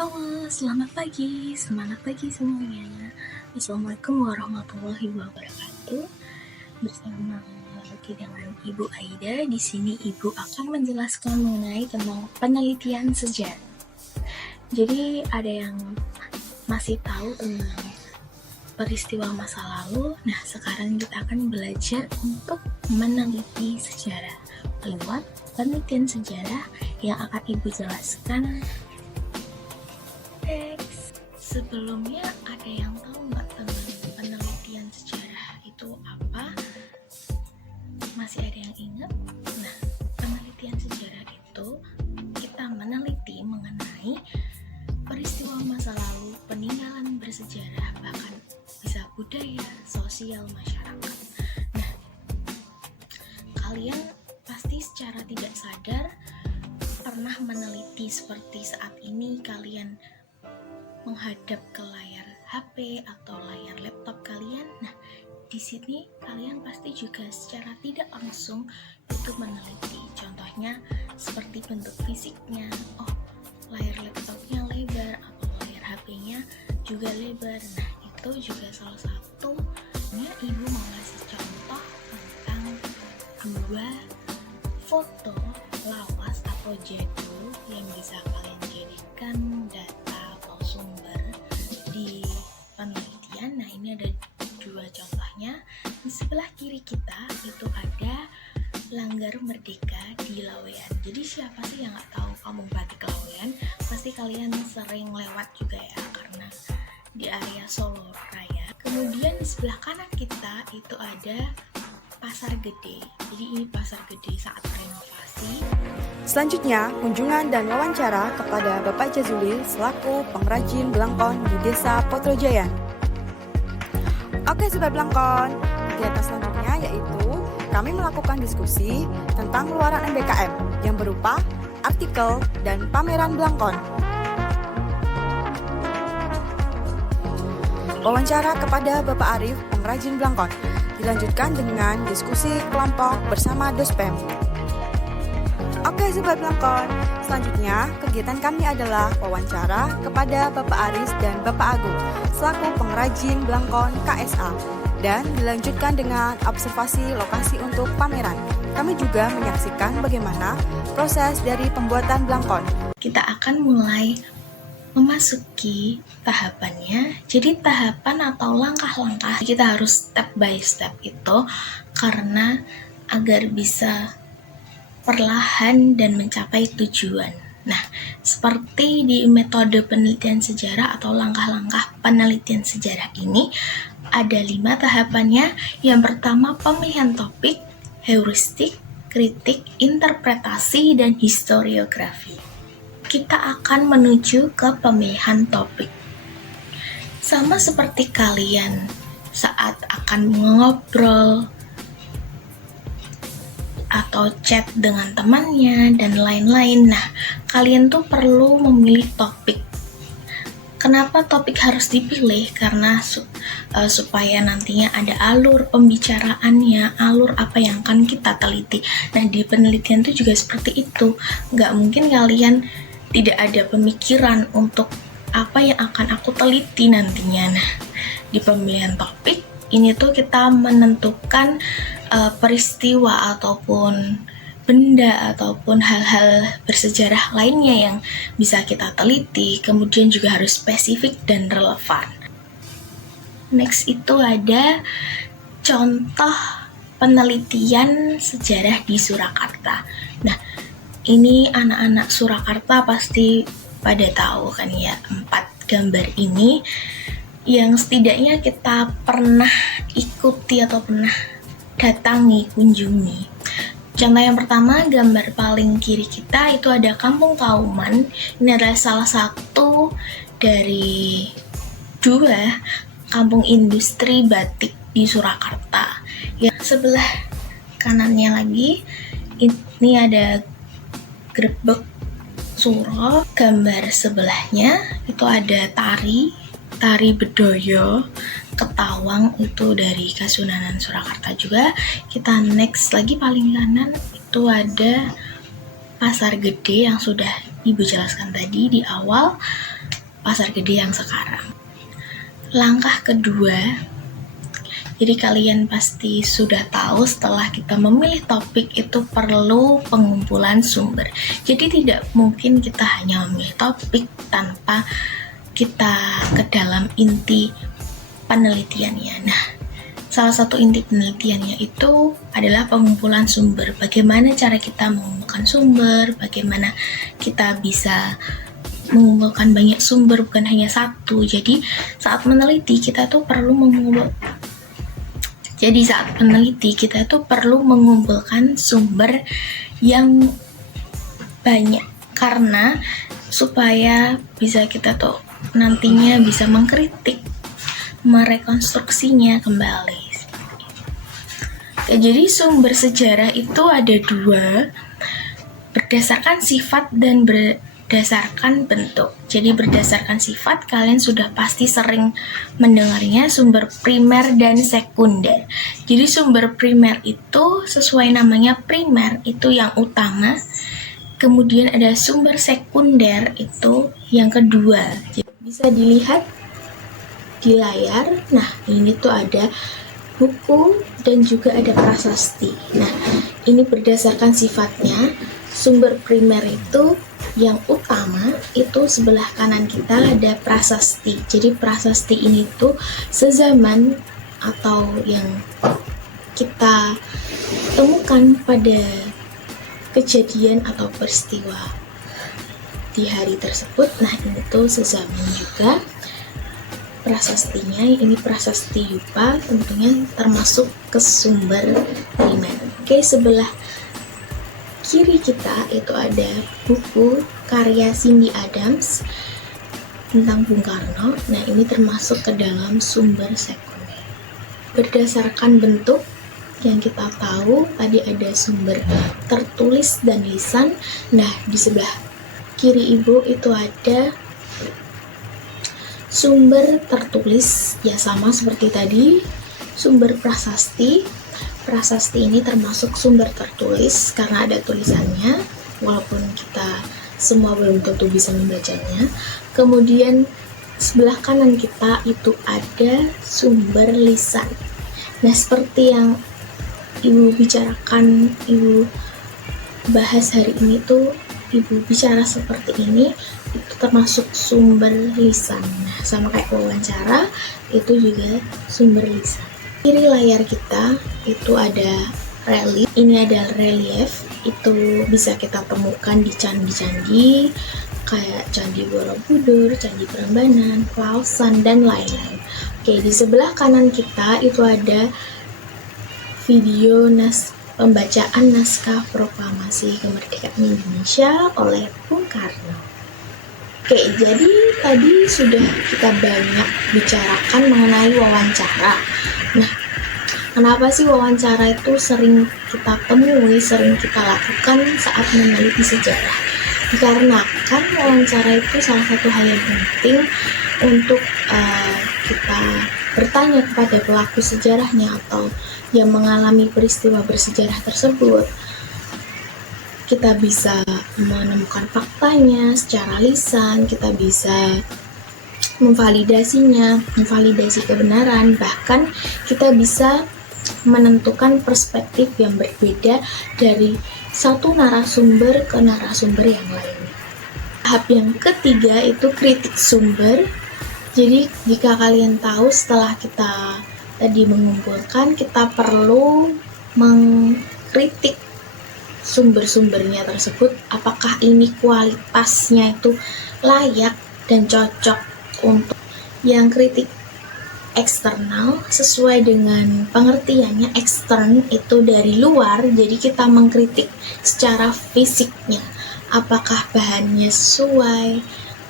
Halo, selamat pagi, semangat pagi semuanya. Assalamualaikum warahmatullahi wabarakatuh. Bersama lagi dengan Ibu Aida. Di sini Ibu akan menjelaskan mengenai tentang penelitian sejarah. Jadi ada yang masih tahu tentang peristiwa masa lalu. Nah, sekarang kita akan belajar untuk meneliti sejarah lewat penelitian sejarah yang akan Ibu jelaskan. Sebelumnya ada yang tahu nggak tentang penelitian sejarah itu apa? Masih ada yang ingat? Nah, penelitian sejarah itu kita meneliti mengenai peristiwa masa lalu, peninggalan bersejarah, bahkan bisa budaya, sosial masyarakat. Nah, kalian pasti secara tidak sadar pernah meneliti seperti saat ini kalian menghadap ke layar HP atau layar laptop kalian. Nah, di sini kalian pasti juga secara tidak langsung itu meneliti. Contohnya seperti bentuk fisiknya. Oh, layar laptopnya lebar atau layar HP-nya juga lebar. Nah, itu juga salah satunya Ibu mau kasih contoh tentang dua foto lawas atau jadul yang bisa kalian jadikan data sumber di penelitian. Nah, ini ada dua contohnya. Di sebelah kiri kita itu ada Langgar Merdeka di Laweyan. Jadi siapa sih yang nggak tahu Kampung Batik Laweyan? Pasti kalian sering lewat juga ya, karena di area Solo Raya. Kemudian di sebelah kanan kita itu ada Pasar Gede. Jadi ini Pasar Gede saat renovasi. Selanjutnya, kunjungan dan wawancara kepada Bapak Jazuli selaku pengrajin belangkon di Desa Potrojayan. Oke Sobat Belangkon, kegiatan selanjutnya yaitu kami melakukan diskusi tentang luaran MBKM yang berupa artikel dan pameran belangkon. Wawancara kepada Bapak Arif, pengrajin belangkon, dilanjutkan dengan diskusi kelompok bersama Dospem. Oke Sobat Belangkon, selanjutnya kegiatan kami adalah wawancara kepada Bapak Aris dan Bapak Agung selaku pengrajin belangkon KSA, dan dilanjutkan dengan observasi lokasi untuk pameran. Kami juga menyaksikan bagaimana proses dari pembuatan belangkon. Kita akan mulai memasuki tahapannya. Jadi tahapan atau langkah-langkah kita harus step by step itu, karena agar bisa perlahan dan mencapai tujuan. Nah, seperti di metode penelitian sejarah atau langkah-langkah penelitian sejarah ini, ada 5 tahapannya. Yang pertama, pemilihan topik, heuristik, kritik, interpretasi, dan historiografi. Kita akan menuju ke pemilihan topik. Sama seperti kalian saat akan ngobrol atau chat dengan temannya dan lain-lain. Nah, kalian tuh perlu memilih topik. Kenapa topik harus dipilih? Karena supaya nantinya ada alur pembicaraannya, alur apa yang akan kita teliti. Nah, di penelitian tuh juga seperti itu. Nggak mungkin kalian tidak ada pemikiran untuk apa yang akan aku teliti nantinya. Nah, di pemilihan topik ini tuh kita menentukan peristiwa ataupun benda ataupun hal-hal bersejarah lainnya yang bisa kita teliti, kemudian juga harus spesifik dan relevan. Next itu ada contoh penelitian sejarah di Surakarta. Nah, ini anak-anak Surakarta pasti pada tahu kan ya, 4 gambar ini yang setidaknya kita pernah ikuti atau pernah datangi, kunjungi. Contoh yang pertama, gambar paling kiri kita itu ada Kampung Kauman. Ini adalah salah satu dari 2 kampung industri batik di Surakarta. Yang sebelah kanannya lagi, ini ada Grebek Suro. Gambar sebelahnya itu ada tari Bedoyo Ketawang, itu dari Kasunanan Surakarta juga. Kita next lagi paling kanan itu ada Pasar Gede yang sudah Ibu jelaskan tadi di awal. Pasar Gede yang sekarang. Langkah kedua, jadi kalian pasti sudah tahu setelah kita memilih topik itu perlu pengumpulan sumber. Jadi tidak mungkin kita hanya memilih topik tanpa kita ke dalam inti penelitiannya. Nah, salah satu inti penelitiannya itu adalah pengumpulan sumber. Bagaimana cara kita mengumpulkan sumber, bagaimana kita bisa mengumpulkan banyak sumber, bukan hanya satu. Jadi saat meneliti kita tuh perlu mengumpulkan sumber yang banyak, karena supaya bisa kita tuh nantinya bisa mengkritik, merekonstruksinya kembali. Jadi sumber sejarah itu ada dua, berdasarkan sifat dan berdasarkan bentuk. Jadi berdasarkan sifat kalian sudah pasti sering mendengarnya, sumber primer dan sekunder. Jadi sumber primer itu sesuai namanya primer, itu yang utama. Kemudian ada sumber sekunder itu yang kedua. Jadi bisa dilihat di layar. Nah, ini tuh ada buku dan juga ada prasasti. Nah, ini berdasarkan sifatnya. Sumber primer itu yang utama, itu sebelah kanan kita ada prasasti. Jadi prasasti ini tuh sezaman atau yang kita temukan pada kejadian atau peristiwa di hari tersebut. Nah, ini tuh sezaman juga prasastinya. Ini prasasti Yupa, tentunya termasuk ke sumber primer. Oke, sebelah kiri kita itu ada buku karya Cindy Adams tentang Bung Karno. Nah, ini termasuk ke dalam sumber sekunder. Berdasarkan bentuk yang kita tahu, tadi ada sumber tertulis dan lisan. Nah, di sebelah kiri ibu itu ada sumber tertulis, ya sama seperti tadi, sumber prasasti. Prasasti ini termasuk sumber tertulis karena ada tulisannya, walaupun kita semua belum tentu bisa membacanya. Kemudian sebelah kanan kita itu ada sumber lisan. Nah, seperti yang Ibu bicarakan, Ibu bahas hari ini tuh, Ibu bicara seperti ini, itu termasuk sumber lisan. Nah, sama kayak wawancara, itu juga sumber lisan. Kiri layar kita itu ada relief. Ini ada relief, itu bisa kita temukan di candi-candi kayak Candi Borobudur, Candi Prambanan, Klausan, dan lain-lain. Oke, di sebelah kanan kita itu ada video pembacaan naskah proklamasi kemerdekaan Indonesia oleh Bung Karno. Oke, jadi tadi sudah kita banyak bicarakan mengenai wawancara. Nah, kenapa sih wawancara itu sering kita temui, sering kita lakukan saat meneliti sejarah? Dikarenakan wawancara itu salah satu hal yang penting untuk kita bertanya kepada pelaku sejarahnya atau yang mengalami peristiwa bersejarah tersebut. Kita bisa menemukan faktanya secara lisan, kita bisa memvalidasi kebenaran, bahkan kita bisa menentukan perspektif yang berbeda dari satu narasumber ke narasumber yang lain. Tahap yang ketiga itu kritik sumber. Jadi jika kalian tahu, setelah kita tadi mengumpulkan, kita perlu mengkritik sumber-sumbernya tersebut, apakah ini kualitasnya itu layak dan cocok untuk yang kritik eksternal sesuai dengan pengertiannya. Ekstern itu dari luar, jadi kita mengkritik secara fisiknya, apakah bahannya sesuai,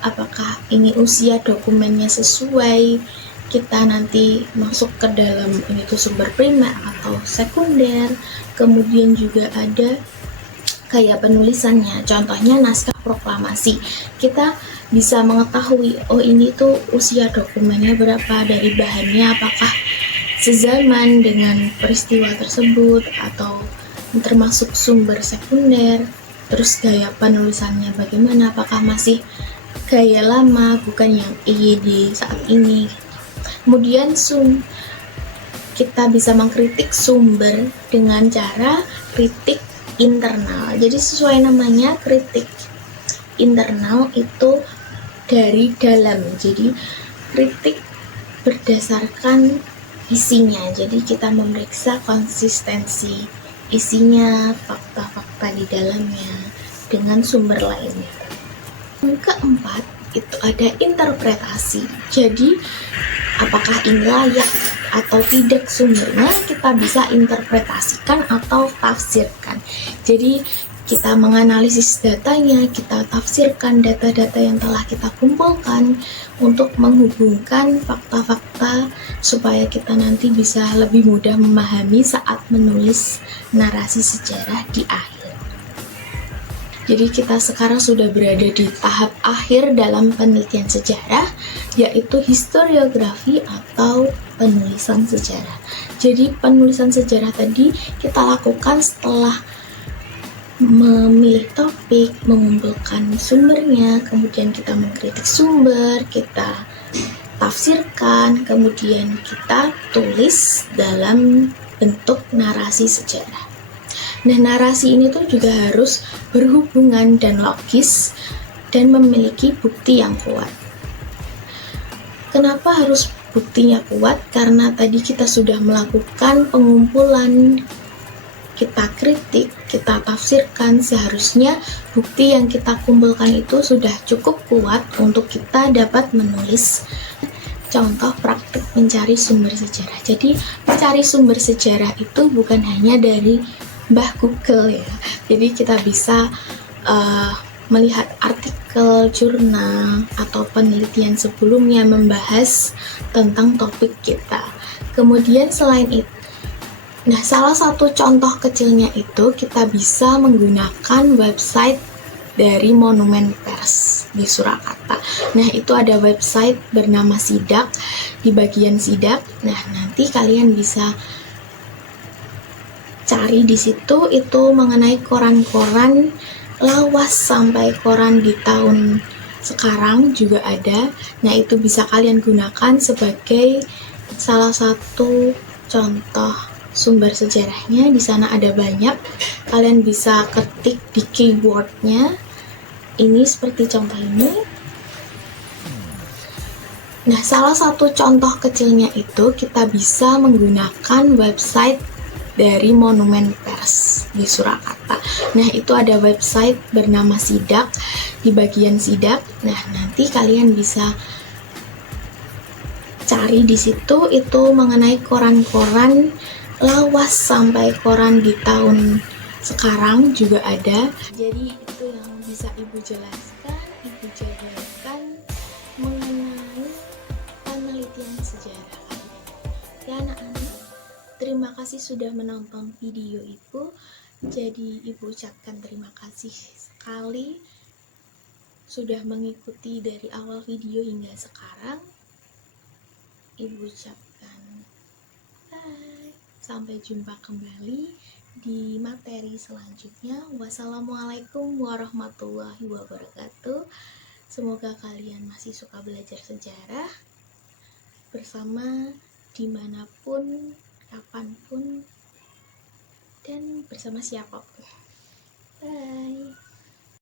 apakah ini usia dokumennya sesuai. Kita nanti masuk ke dalam ini tuh sumber primer atau sekunder. Kemudian juga ada gaya penulisannya, contohnya naskah proklamasi. Kita bisa mengetahui, oh ini tuh usia dokumennya berapa, dari bahannya apakah sezaman dengan peristiwa tersebut atau termasuk sumber sekunder. Terus gaya penulisannya bagaimana, apakah masih gaya lama, bukan yang EYD saat ini. Kemudian kita bisa mengkritik sumber dengan cara kritik internal. Jadi sesuai namanya, kritik internal itu dari dalam. Jadi kritik berdasarkan isinya. Jadi kita memeriksa konsistensi isinya, fakta-fakta di dalamnya dengan sumber lainnya. Yang keempat, itu ada interpretasi. Jadi, apakah ini layak atau tidak sumbernya, kita bisa interpretasikan atau tafsirkan. Jadi, kita menganalisis datanya, kita tafsirkan data-data yang telah kita kumpulkan untuk menghubungkan fakta-fakta supaya kita nanti bisa lebih mudah memahami saat menulis narasi sejarah di akhir. Jadi kita sekarang sudah berada di tahap akhir dalam penelitian sejarah, yaitu historiografi atau penulisan sejarah. Jadi penulisan sejarah tadi kita lakukan setelah memilih topik, mengumpulkan sumbernya, kemudian kita mengkritik sumber, kita tafsirkan, kemudian kita tulis dalam bentuk narasi sejarah. Nah, narasi ini tuh juga harus berhubungan dan logis dan memiliki bukti yang kuat. Kenapa harus buktinya kuat? Karena tadi kita sudah melakukan pengumpulan, kita kritik, kita tafsirkan, seharusnya bukti yang kita kumpulkan itu sudah cukup kuat untuk kita dapat menulis contoh praktik mencari sumber sejarah. Jadi mencari sumber sejarah itu bukan hanya dari Mbah Google ya. Jadi kita bisa melihat artikel, jurnal, atau penelitian sebelumnya membahas tentang topik kita. Kemudian selain itu, nah salah satu contoh kecilnya itu kita bisa menggunakan website dari Monumen Pers di Surakarta. Nah itu ada website bernama Sidak, di bagian Sidak. Nah nanti kalian bisa cari di situ itu mengenai koran-koran lawas sampai koran di tahun sekarang juga ada. Nah itu bisa kalian gunakan sebagai salah satu contoh sumber sejarahnya. Di sana ada banyak, kalian bisa ketik di keywordnya. Ini seperti contoh ini. Nah salah satu contoh kecilnya itu kita bisa menggunakan website dari Monumen Pers di Surakarta. Nah itu ada website bernama Sidak, di bagian Sidak. Nah nanti kalian bisa cari di situ itu mengenai koran-koran lawas sampai koran di tahun sekarang juga ada. Jadi itu yang bisa Ibu jelaskan, Ibu jabarkan mengenai penelitian sejarah. Ya anak-anak, terima kasih sudah menonton video Ibu. Jadi Ibu ucapkan terima kasih sekali sudah mengikuti dari awal video hingga sekarang. Ibu ucapkan bye. Sampai jumpa kembali di materi selanjutnya. Wassalamualaikum warahmatullahi wabarakatuh. Semoga kalian masih suka belajar sejarah bersama dimanapun, kapanpun, dan bersama siapapun. Bye.